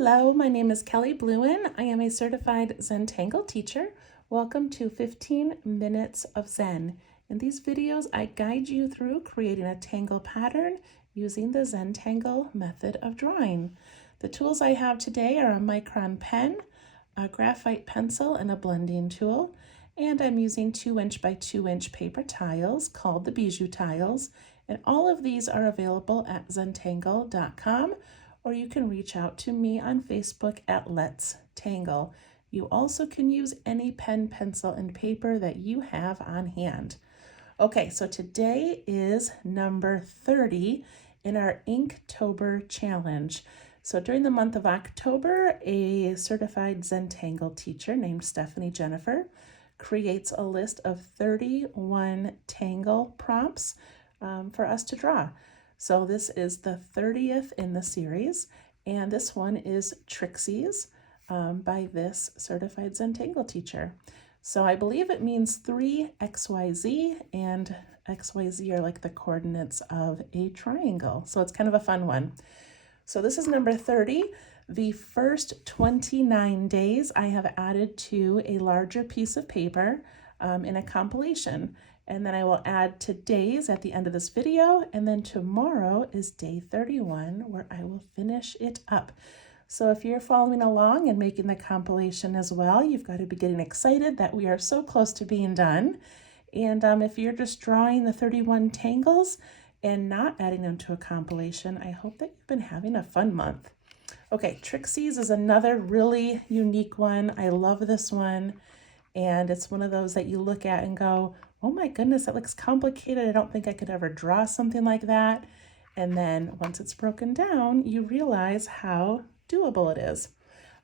Hello, my name is Kelly Bluen. I am a certified Zentangle teacher. Welcome to 15 Minutes of Zen. In these videos, I guide you through creating a tangle pattern using the Zentangle method of drawing. The tools I have today are a micron pen, a graphite pencil, and a blending tool. And I'm using 2" by 2" paper tiles called the Bijou tiles. And all of these are available at zentangle.com. Or you can reach out to me on Facebook at Let's Tangle. You also can use any pen, pencil, and paper that you have on hand. Okay, so today is number 30 in our Inktober challenge. So during the month of October, a certified Zentangle teacher named Stephanie Jennifer creates a list of 31 tangle prompts for us to draw. So this is the 30th in the series, and this one is Trixies by this certified Zentangle teacher. So I believe it means 3 XYZ, and XYZ are like the coordinates of a triangle. So it's kind of a fun one. So this is number 30. The first 29 days I have added to a larger piece of paper in a compilation. And then I will add today's at the end of this video, and then tomorrow is day 31 where I will finish it up. So if you're following along and making the compilation as well, you've got to be getting excited that we are so close to being done. And if you're just drawing the 31 tangles and not adding them to a compilation, I hope that you've been having a fun month. Okay, Trixyz is another really unique one. I love this one. And it's one of those that you look at and go, oh my goodness, that looks complicated. I don't think I could ever draw something like that. And then once it's broken down, you realize how doable it is.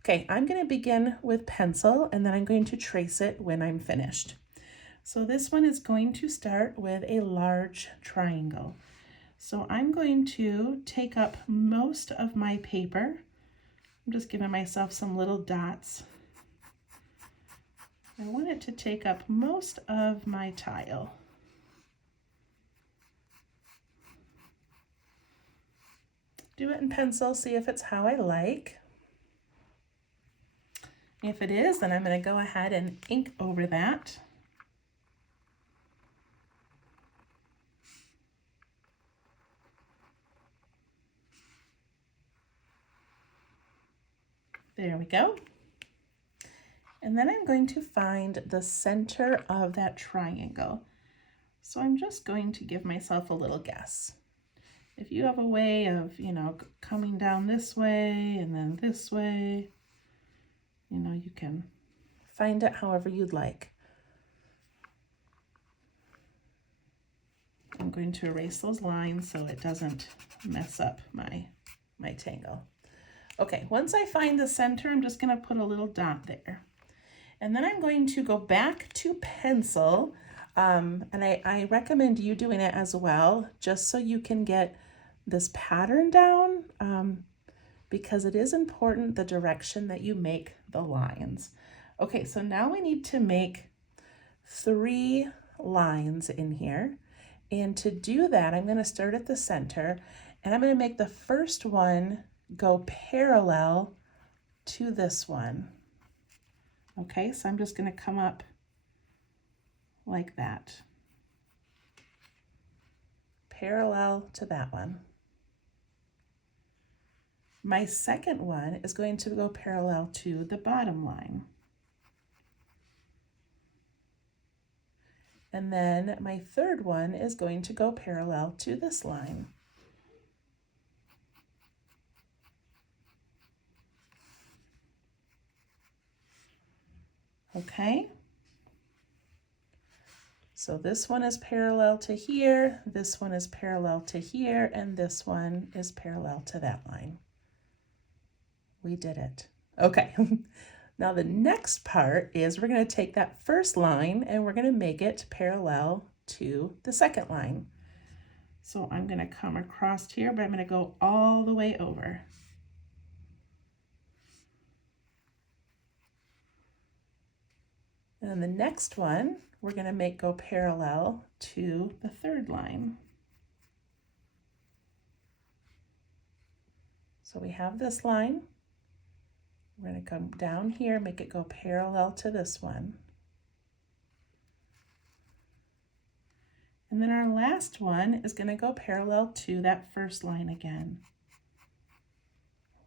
Okay, I'm going to begin with pencil, and then I'm going to trace it when I'm finished. So this one is going to start with a large triangle. So I'm going to take up most of my paper. I'm just giving myself some little dots. I want it to take up most of my tile. Do it in pencil, see if it's how I like. If it is, then I'm going to go ahead and ink over that. There we go. And then I'm going to find the center of that triangle. So I'm just going to give myself a little guess. If you have a way of, coming down this way and then this way, you can find it however you'd like. I'm going to erase those lines so it doesn't mess up my tangle. Okay, once I find the center, I'm just going to put a little dot there. And then I'm going to go back to pencil, and I recommend you doing it as well, just so you can get this pattern down, because it is important the direction that you make the lines. Okay, so now we need to make 3 lines in here. And to do that, I'm going to start at the center, and I'm going to make the first one go parallel to this one. Okay, so I'm just going to come up like that, parallel to that one. My second one is going to go parallel to the bottom line. And then my third one is going to go parallel to this line. Okay, so this one is parallel to here, this one is parallel to here, and this one is parallel to that line. We did it. Okay, now the next part is we're going to take that first line and we're going to make it parallel to the second line. So I'm going to come across here, but I'm going to go all the way over. And then the next one, we're going to make go parallel to the third line. So we have this line, We're going to come down here, make it go parallel to this one. And then our last one is going to go parallel to that first line again,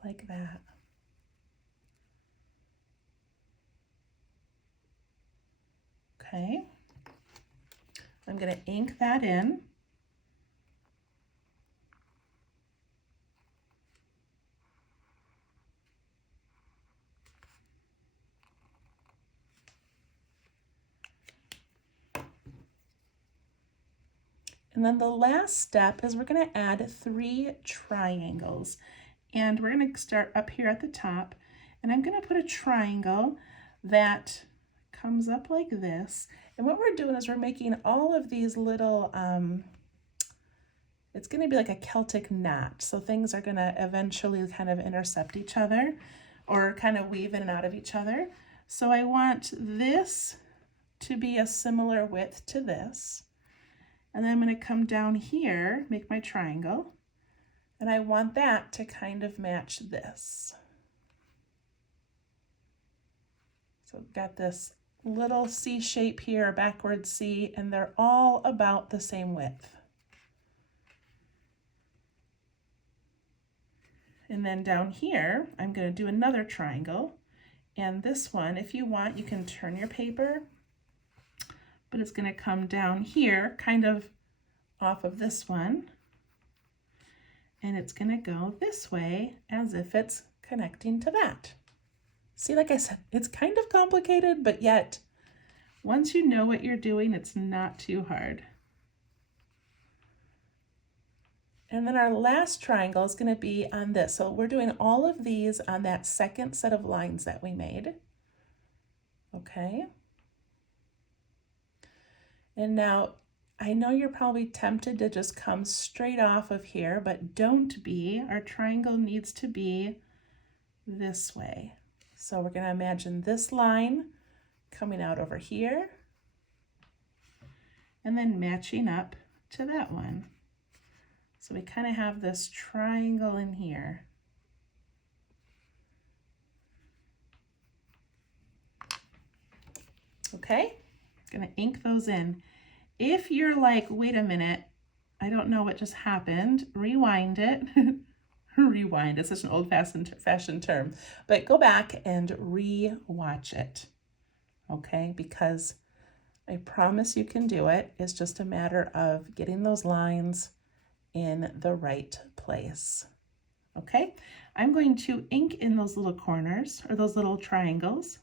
like that. Okay, I'm going to ink that in. And then the last step is we're going to add 3 triangles. And we're going to start up here at the top. And I'm going to put a triangle that comes up like this. And what we're doing is we're making all of these little, it's going to be like a Celtic knot. So things are going to eventually kind of intercept each other or kind of weave in and out of each other. So I want this to be a similar width to this. And then I'm going to come down here, make my triangle, and I want that to kind of match this. So I've got this little C shape here, a backward C, and they're all about the same width. And then down here, I'm going to do another triangle. And this one, if you want, you can turn your paper, but it's going to come down here, kind of off of this one. And it's going to go this way as if it's connecting to that. See, like I said, it's kind of complicated, but yet once you know what you're doing, it's not too hard. And then our last triangle is going to be on this. So we're doing all of these on that second set of lines that we made. Okay. And now I know you're probably tempted to just come straight off of here, but don't be. Our triangle needs to be this way. So we're going to imagine this line coming out over here and then matching up to that one. So we kind of have this triangle in here. Okay, going to ink those in. If you're like, wait a minute, I don't know what just happened, rewind it. Rewind, it's such an old-fashioned term, but go back and re-watch it, okay? Because I promise you can do it. It's just a matter of getting those lines in the right place, okay? I'm going to ink in those little corners or those little triangles.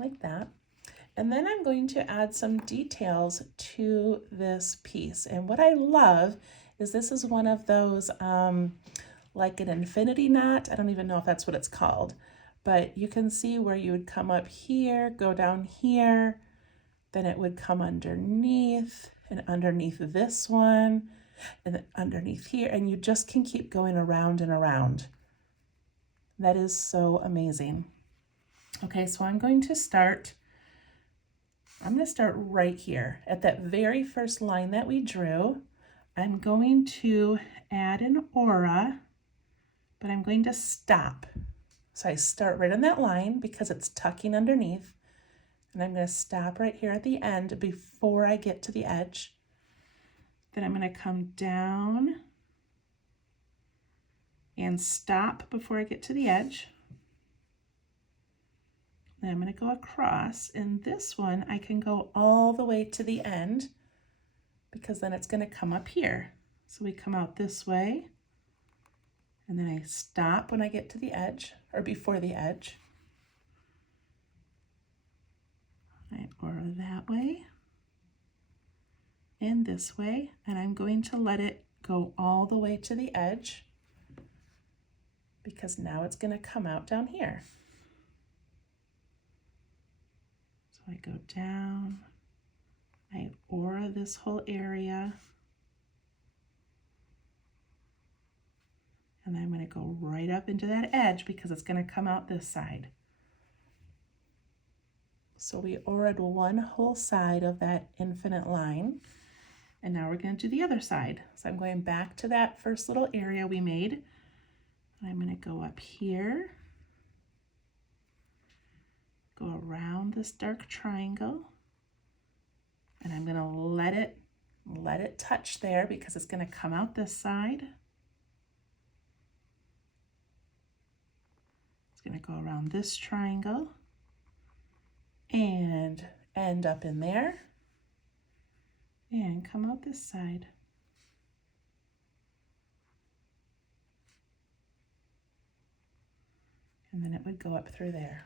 Like that. And then I'm going to add some details to this piece. And what I love is this is one of those, like an infinity knot. I don't even know if that's what it's called, but you can see where you would come up here, go down here, then it would come underneath and underneath this one and then underneath here. And you just can keep going around and around. That is so amazing. Okay, so I'm going to start right here at that very first line that we drew. I'm going to add an aura, but I'm going to stop. So I start right on that line because it's tucking underneath, and I'm going to stop right here at the end before I get to the edge. Then I'm going to come down and stop before I get to the edge. Then I'm going to go across, and this one I can go all the way to the end because then it's going to come up here. So we come out this way, and then I stop when I get to the edge or before the edge. I aura that way and this way, and I'm going to let it go all the way to the edge because now it's going to come out down here. I go down, I aura this whole area, and I'm going to go right up into that edge because it's going to come out this side. So we oraed one whole side of that infinite line. And now we're going to do the other side. So I'm going back to that first little area we made. I'm going to go up here, go around this dark triangle, and I'm going to let it touch there because it's going to come out this side. It's going to go around this triangle and end up in there and come out this side. And then it would go up through there.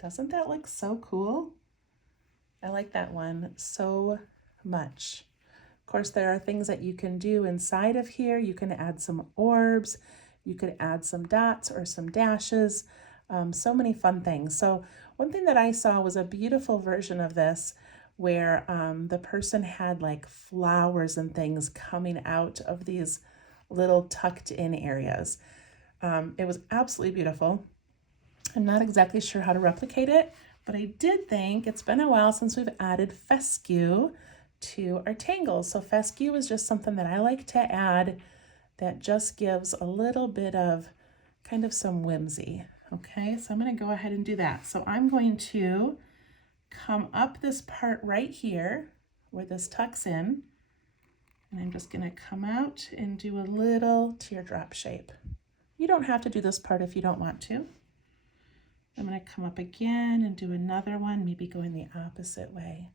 Doesn't that look so cool? I like that one so much. Of course, there are things that you can do inside of here. You can add some orbs, you could add some dots or some dashes, so many fun things. So one thing that I saw was a beautiful version of this where the person had like flowers and things coming out of these little tucked in areas. It was absolutely beautiful. I'm not exactly sure how to replicate it, but I did think it's been a while since we've added fescue to our tangles. So fescue is just something that I like to add that just gives a little bit of kind of some whimsy. Okay, so I'm going to go ahead and do that. So I'm going to come up this part right here where this tucks in, and I'm just going to come out and do a little teardrop shape. You don't have to do this part if you don't want to. I'm going to come up again and do another one, maybe going the opposite way.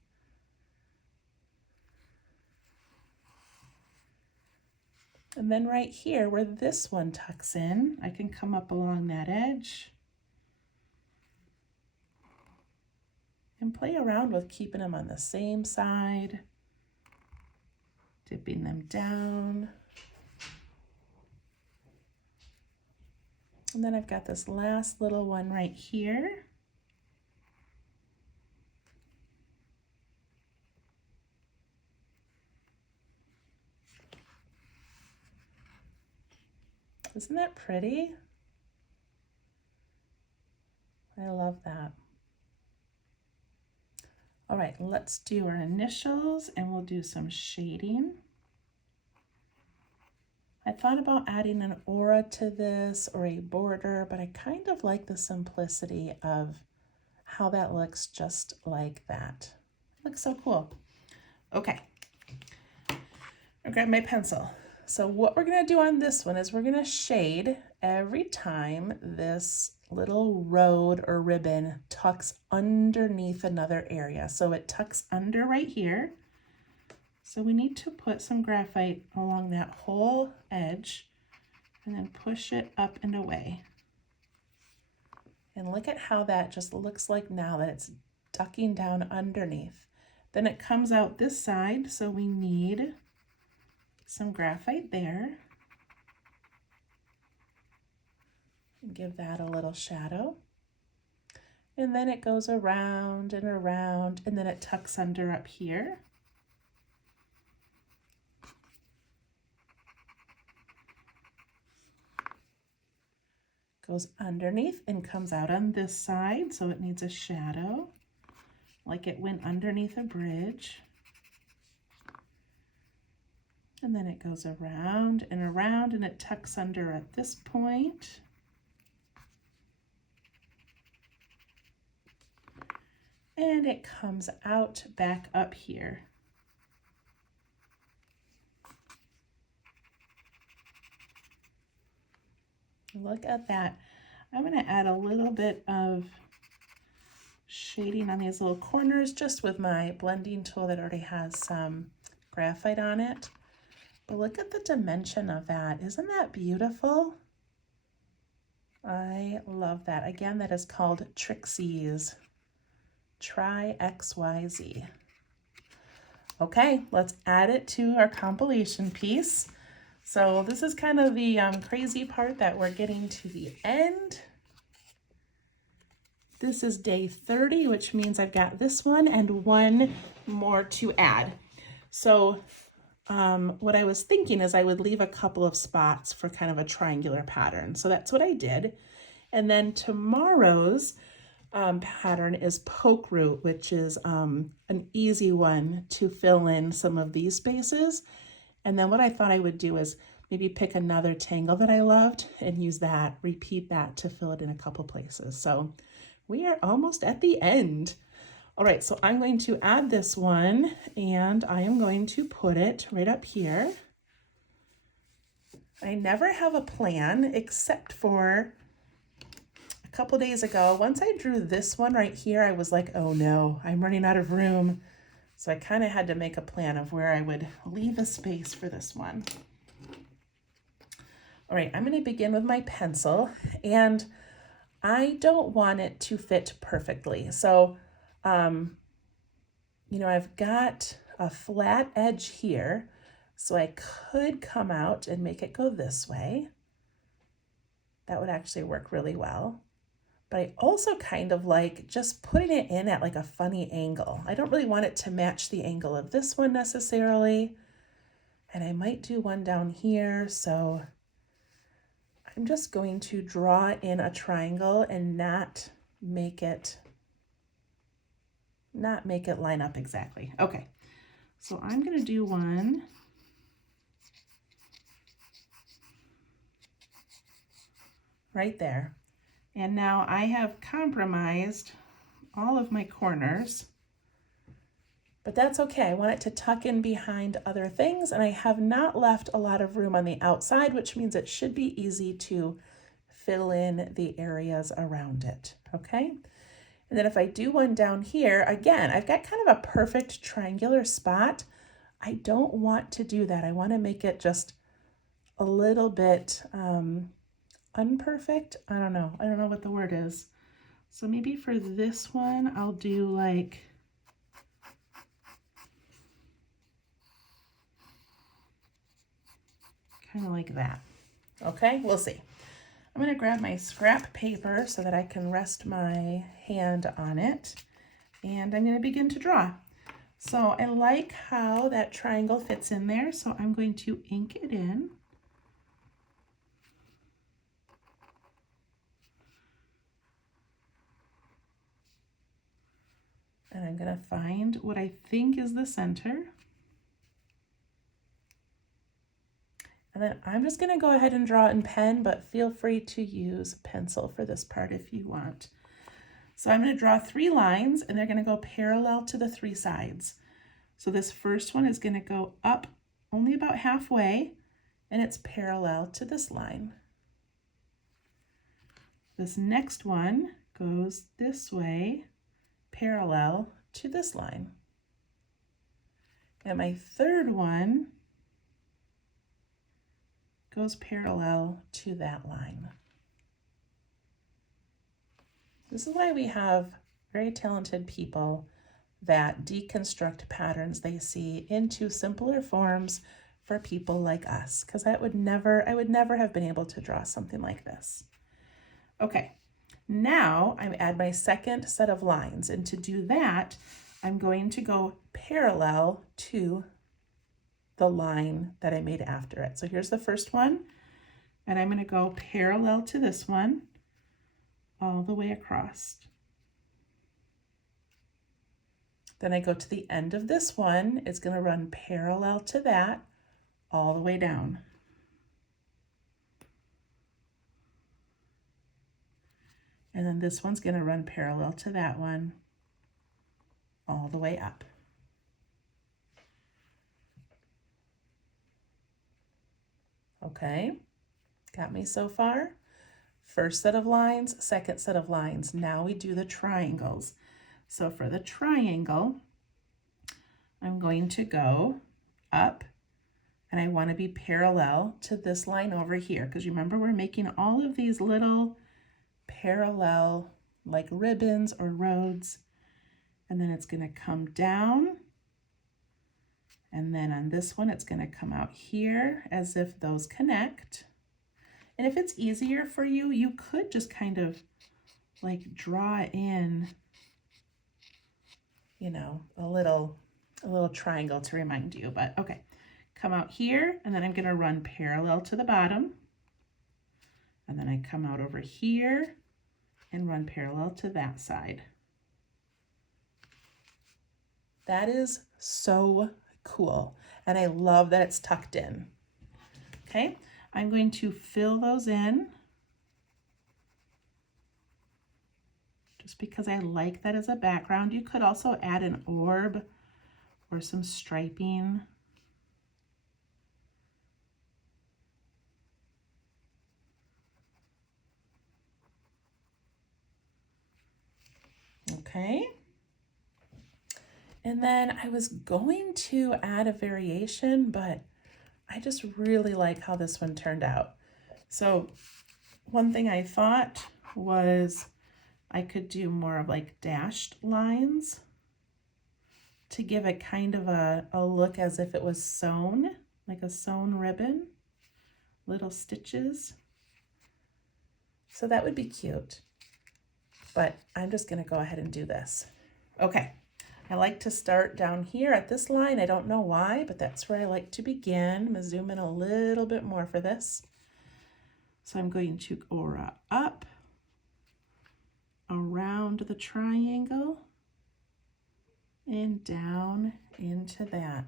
And then right here where this one tucks in, I can come up along that edge and play around with keeping them on the same side, dipping them down. And then I've got this last little one right here. Isn't that pretty? I love that. All right, let's do our initials and we'll do some shading. I thought about adding an aura to this or a border, but I kind of like the simplicity of how that looks just like that. It looks so cool. Okay, I grabbed my pencil. So what we're gonna do on this one is we're gonna shade every time this little road or ribbon tucks underneath another area. So it tucks under right here. So we need to put some graphite along that whole edge and then push it up and away. And look at how that just looks like now that it's ducking down underneath. Then it comes out this side, so we need some graphite there. Give that a little shadow. And then it goes around and around, and then it tucks under up here. Goes underneath and comes out on this side, so it needs a shadow, like it went underneath a bridge. And then it goes around and it tucks under at this point. And it comes out back up here. Look at that. I'm going to add a little bit of shading on these little corners just with my blending tool that already has some graphite on it. But look at the dimension of that. Isn't that beautiful? I love that. Again, that is called Trixies. Trixyz. Okay, let's add it to our compilation piece. So this is kind of the crazy part that we're getting to the end. This is day 30, which means I've got this one and one more to add. So what I was thinking is I would leave a couple of spots for kind of a triangular pattern. So that's what I did. And then tomorrow's pattern is poke root, which is an easy one to fill in some of these spaces. And then what I thought I would do is maybe pick another tangle that I loved and use that, repeat that to fill it in a couple places. So we are almost at the end. All right, so I'm going to add this one and I am going to put it right up here. I never have a plan except for a couple days ago. Once I drew this one right here, I was like, oh no, I'm running out of room. So I kind of had to make a plan of where I would leave a space for this one. All right, I'm going to begin with my pencil, and I don't want it to fit perfectly. So, you know, I've got a flat edge here, so I could come out and make it go this way. That would actually work really well. But I also kind of like just putting it in at like a funny angle. I don't really want it to match the angle of this one necessarily. And I might do one down here, so I'm just going to draw in a triangle and not make it line up exactly. Okay, so I'm going to do one right there. And now I have compromised all of my corners, but that's okay. I want it to tuck in behind other things, and I have not left a lot of room on the outside, which means it should be easy to fill in the areas around it, okay? And then if I do one down here, again, I've got kind of a perfect triangular spot. I don't want to do that. I want to make it just a little bit unperfect. I don't know what the word is. So maybe for this one, I'll do like kind of like that. Okay, we'll see. I'm going to grab my scrap paper so that I can rest my hand on it, and I'm going to begin to draw. So I like how that triangle fits in there, so I'm going to ink it in. And I'm going to find what I think is the center. And then I'm just going to go ahead and draw in pen, but feel free to use pencil for this part if you want. So I'm going to draw 3 lines, and they're going to go parallel to the 3 sides. So this first one is going to go up only about halfway, and it's parallel to this line. This next one goes this way, parallel to this line. And my third one goes parallel to that line. This is why we have very talented people that deconstruct patterns they see into simpler forms for people like us, because I would never have been able to draw something like this. Okay, now I add my second set of lines, and to do that, I'm going to go parallel to the line that I made after it. So here's the first one, and I'm going to go parallel to this one all the way across. Then I go to the end of this one. It's going to run parallel to that all the way down. And then this one's going to run parallel to that one all the way up. Okay, got me so far? First set of lines, second set of lines. Now we do the triangles. So for the triangle, I'm going to go up, and I want to be parallel to this line over here, because remember we're making all of these little parallel like ribbons or roads, and then it's going to come down, and then on this one it's going to come out here as if those connect. And if it's easier for you, you could just kind of like draw in, you know, a little triangle to remind you. But okay, come out here, and then I'm going to run parallel to the bottom, and then I come out over here and run parallel to that side. That is so cool. And I love that it's tucked in. Okay, I'm going to fill those in just because I like that as a background. You could also add an orb or some striping. Okay. And then I was going to add a variation, but I just really like how this one turned out. So one thing I thought was I could do more of like dashed lines to give it kind of a look as if it was sewn, like a sewn ribbon, little stitches. So that would be cute, but I'm just gonna go ahead and do this. Okay, I like to start down here at this line. I don't know why, but that's where I like to begin. I'm gonna zoom in a little bit more for this. So I'm going to aura up, around the triangle, and down into that.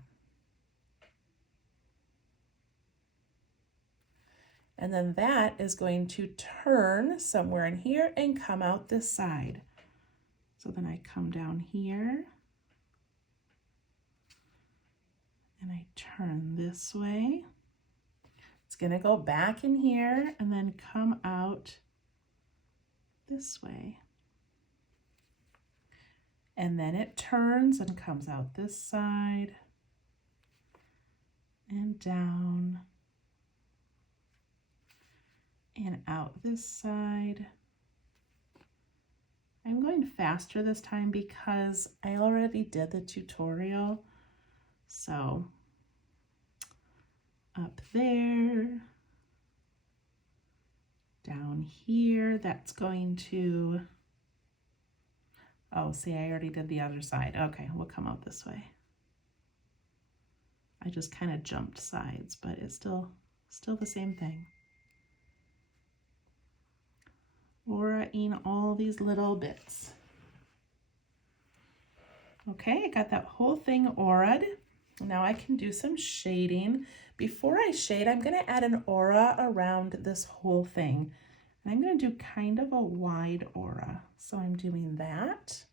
And then that is going to turn somewhere in here and come out this side. So then I come down here and I turn this way. It's gonna go back in here and then come out this way. And then it turns and comes out this side and down and out this side. I'm going faster this time because I already did the tutorial. So up there, down here, that's going to, oh, see, I already did the other side. Okay, we'll come out this way. I just kind of jumped sides, but it's still the same thing. Aura-ing all these little bits. Okay, I got that whole thing aura'd. Now I can do some shading. Before I shade, I'm gonna add an aura around this whole thing. And I'm gonna do kind of a wide aura. So I'm doing that.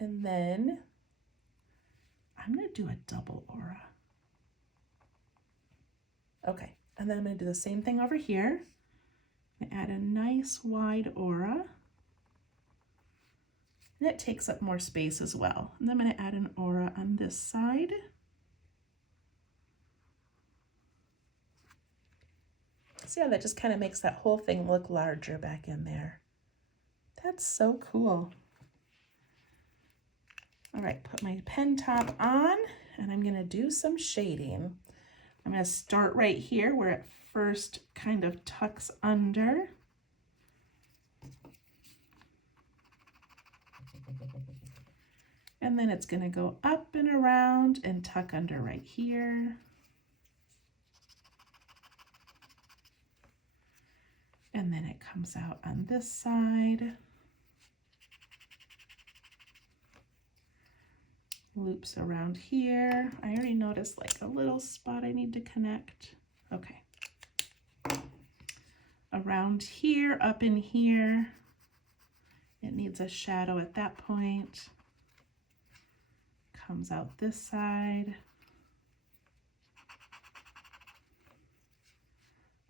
And then I'm gonna do a double aura. Okay, and then I'm gonna do the same thing over here. Add a nice wide aura. And it takes up more space as well. And then I'm going to add an aura on this side. So yeah, that just kind of makes that whole thing look larger back in there. That's so cool. All right, put my pen top on and I'm going to do some shading. I'm going to start right here where it first kind of tucks under. And then it's going to go up and around and tuck under right here. And then it comes out on this side. Loops around here. I already noticed like a little spot I need to connect. Okay. Around here, up in here. It needs a shadow at that point. Comes out this side.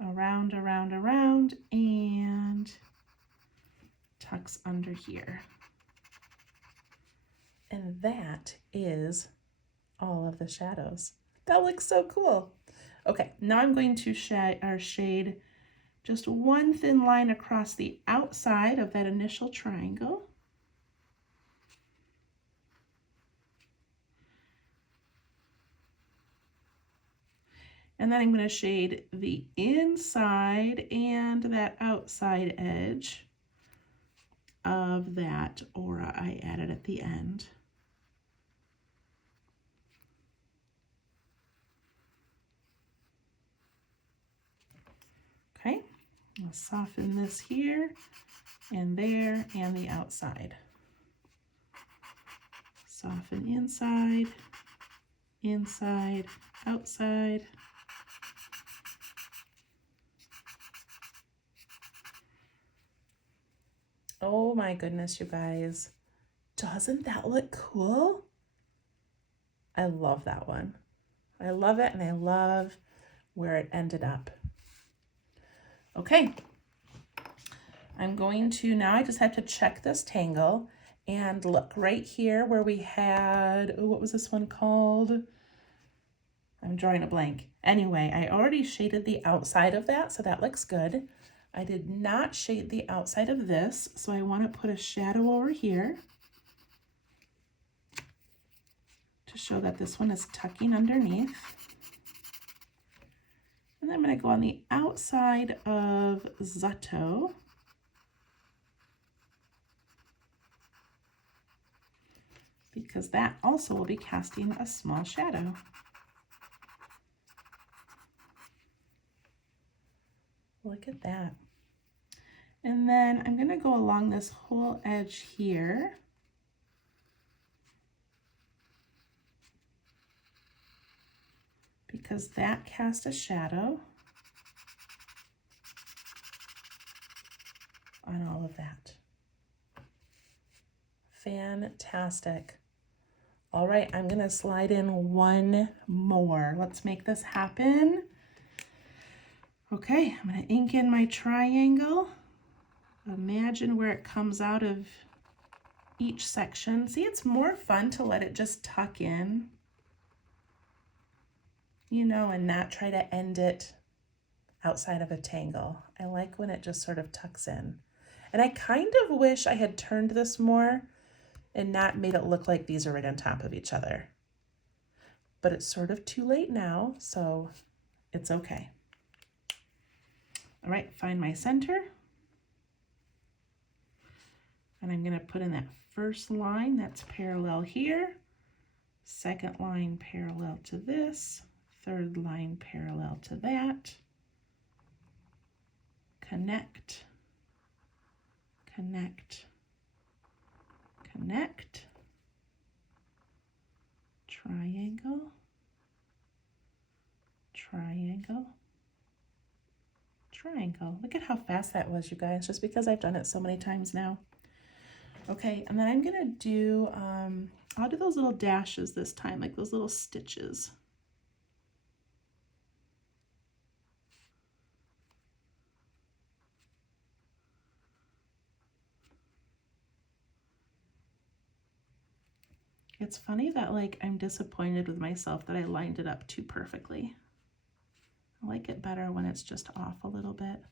Around, around, around, and tucks under here. And that is all of the shadows. That looks so cool. Okay, now I'm going to shade just one thin line across the outside of that initial triangle. And then I'm going to shade the inside and that outside edge of that aura I added at the end. Okay, I'll soften this here and there and the outside. Soften inside, inside, outside. Oh my goodness, you guys. Doesn't that look cool? I love that one. I love it, and I love where it ended up. Okay. I'm going to, now I just have to check this tangle and look right here where we had, oh, what was this one called? I'm drawing a blank. Anyway, I already shaded the outside of that, so that looks good. I did not shade the outside of this, so I want to put a shadow over here to show that this one is tucking underneath. And then I'm going to go on the outside of Zato. Because that also will be casting a small shadow. Look at that. And then I'm going to go along this whole edge here. Because that cast a shadow on all of that. Fantastic. All right, I'm going to slide in one more. Let's make this happen. Okay, I'm going to ink in my triangle. Imagine where it comes out of each section. See, it's more fun to let it just tuck in, you know, and not try to end it outside of a tangle. I like when it just sort of tucks in. And I kind of wish I had turned this more and not made it look like these are right on top of each other. But it's sort of too late now, so it's okay. All right, find my center. And I'm going to put in that first line that's parallel here, second line parallel to this, third line parallel to that, connect, connect, connect, triangle, triangle, triangle. Look at how fast that was, you guys, just because I've done it so many times now. Okay, and then I'm gonna do, I'll do those little dashes this time, like those little stitches. It's funny that like I'm disappointed with myself that I lined it up too perfectly. I like it better when it's just off a little bit.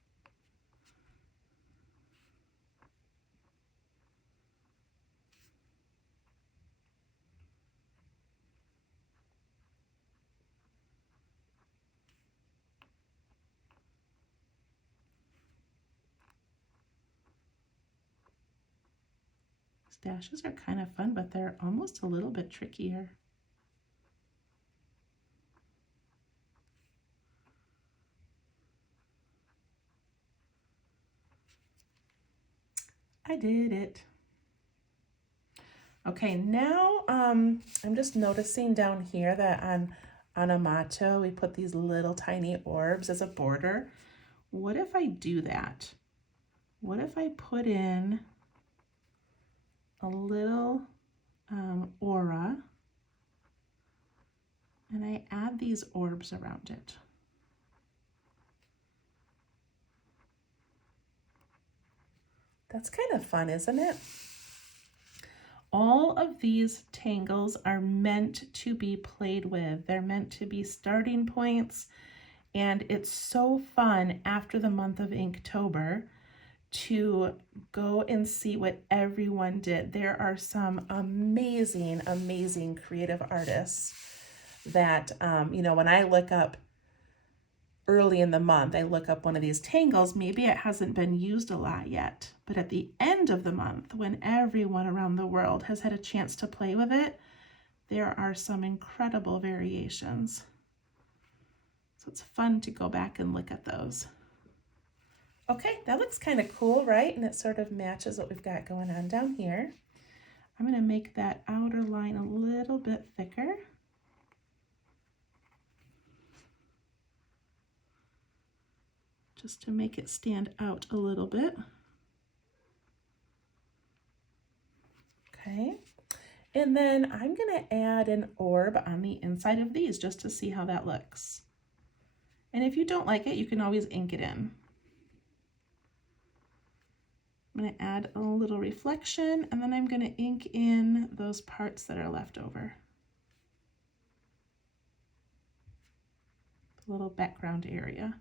Dashes are kind of fun, but they're almost a little bit trickier. I did it. Okay, now I'm just noticing down here that on Amato we put these little tiny orbs as a border. What if I do that? What if I put in a little aura and I add these orbs around it? That's kind of fun, isn't it? All of these tangles are meant to be played with. They're meant to be starting points, and it's so fun after the month of Inktober to go and see what everyone did. There are some amazing, amazing creative artists that, you know, when I look up early in the month, I look up one of these tangles, maybe it hasn't been used a lot yet, but at the end of the month, when everyone around the world has had a chance to play with it, there are some incredible variations. So it's fun to go back and look at those. Okay, that looks kind of cool, right? And it sort of matches what we've got going on down here. I'm going to make that outer line a little bit thicker. Just to make it stand out a little bit. Okay, and then I'm going to add an orb on the inside of these just to see how that looks. And if you don't like it, you can always ink it in. I'm going to add a little reflection, and then I'm going to ink in those parts that are left over. The little background area.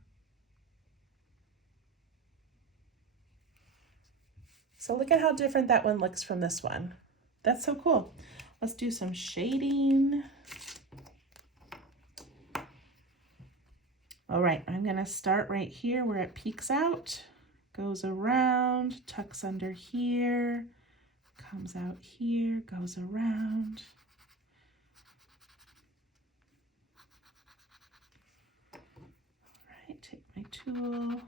So look at how different that one looks from this one. That's so cool. Let's do some shading. All right, I'm going to start right here where it peeks out. Goes around, tucks under here, comes out here, goes around. All right, take my tool.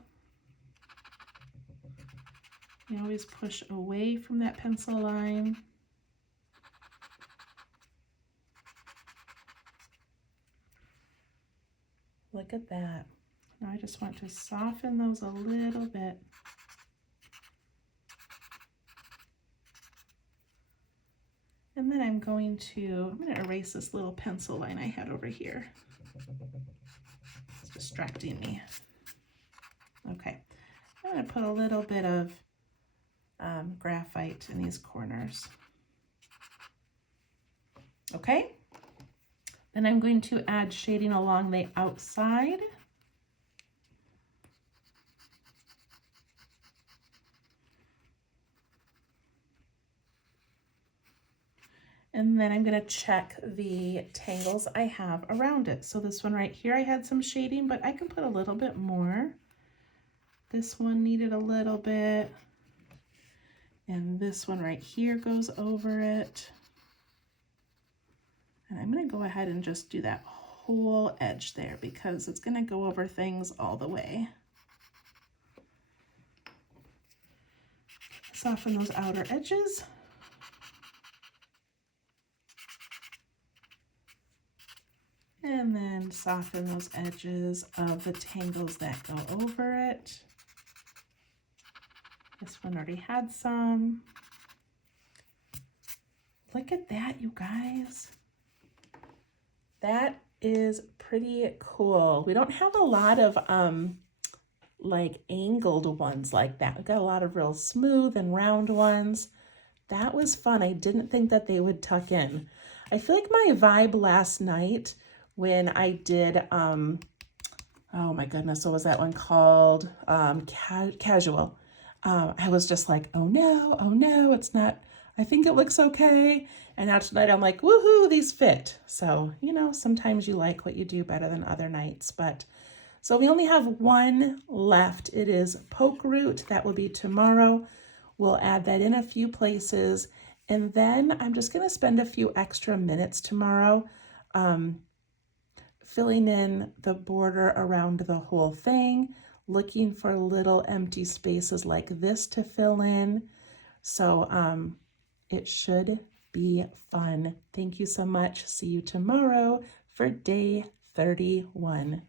You always push away from that pencil line. Look at that. Now I just want to soften those a little bit. And then I'm going to erase this little pencil line I had over here. It's distracting me. Okay, I'm going to put a little bit of graphite in these corners. Okay, then I'm going to add shading along the outside. And then I'm going to check the tangles I have around it. So this one right here, I had some shading, but I can put a little bit more. This one needed a little bit. And this one right here goes over it. And I'm going to go ahead and just do that whole edge there because it's going to go over things all the way. Soften those outer edges. And then soften those edges of the tangles that go over it. This one already had some. Look at that, you guys. That is pretty cool. We don't have a lot of like angled ones like that. We've got a lot of real smooth and round ones. That was fun. I didn't think that they would tuck in. I feel like my vibe last night when I did, oh my goodness, what was that one called? Casual. I was just like, oh no, it's not, I think it looks okay. And now tonight I'm like, woohoo, these fit. So, you know, sometimes you like what you do better than other nights. But so we only have one left. It is poke root. That will be tomorrow. We'll add that in a few places. And then I'm just going to spend a few extra minutes tomorrow filling in the border around the whole thing, looking for little empty spaces like this to fill in. So it should be fun. Thank you so much. See you tomorrow for day 31.